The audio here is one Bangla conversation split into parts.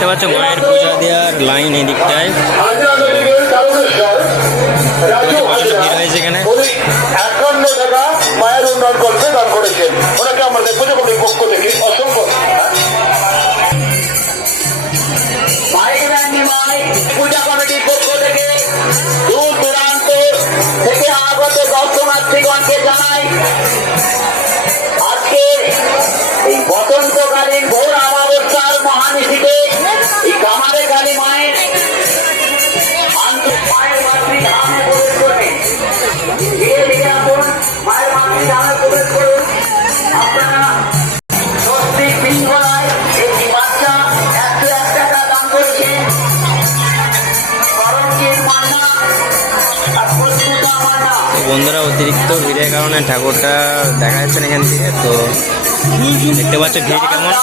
পাচ্ছ মায়ের পূজা দেওয়ার লাইন এদিকটায়। এখানে। মায়ের আমাদের পুজো কমিটির পক্ষ থেকে দূর বন্ধুরা, অতিরিক্ত ভিড়ের কারণে ঠাকুরটা দেখা যাচ্ছে না এখান থেকে, তো দেখতে পাচ্ছ ভিড় কেমন।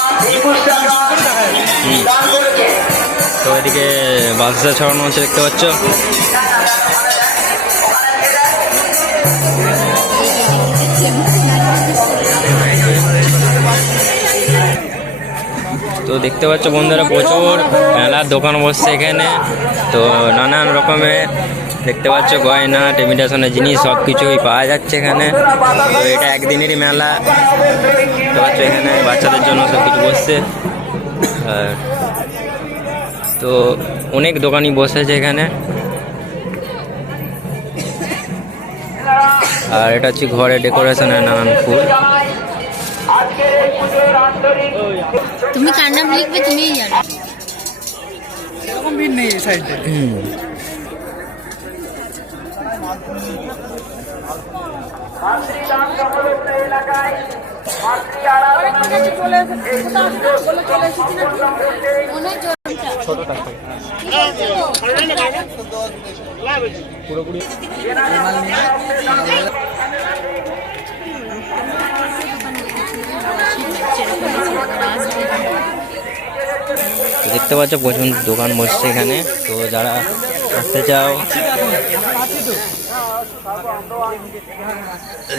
তো এদিকে বাক্সা ছড়ানো হচ্ছে, দেখতে পাচ্ছ। তো দেখতে পাচ্ছ বন্ধুরা, প্রচুর মেলার দোকান বসছে এখানে। তো নানান রকমের দেখতে পাচ্ছ, গয়না টেমিটেশনের জিনিস সব কিছুই পাওয়া যাচ্ছে এখানে। তো এটা একদিনেরই মেলা। দেখতে পাচ্ছ এখানে বাচ্চাদের জন্য সব কিছু বসছে। আর তো অনেক দোকানই বসেছে এখানে। আর এটা হচ্ছে ঘরে ডেকোরেশনের নানান ফুল। তুমি কার নাম লিখবে তুমিই জানো। এরকম ভিড় নেই এই সাইডে এলাকায় মাতৃ দেখতে পাচ্ছ প্রচুর দোকান বসছে এখানে। তো যারা আসতে চাও,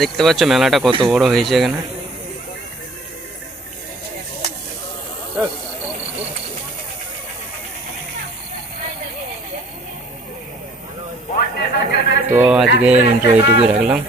দেখতে পাচ্ছ মেলাটা কত বড় হয়েছে এখানে। তো আজকের ইন্ট্রো এইটুকুই রাখলাম।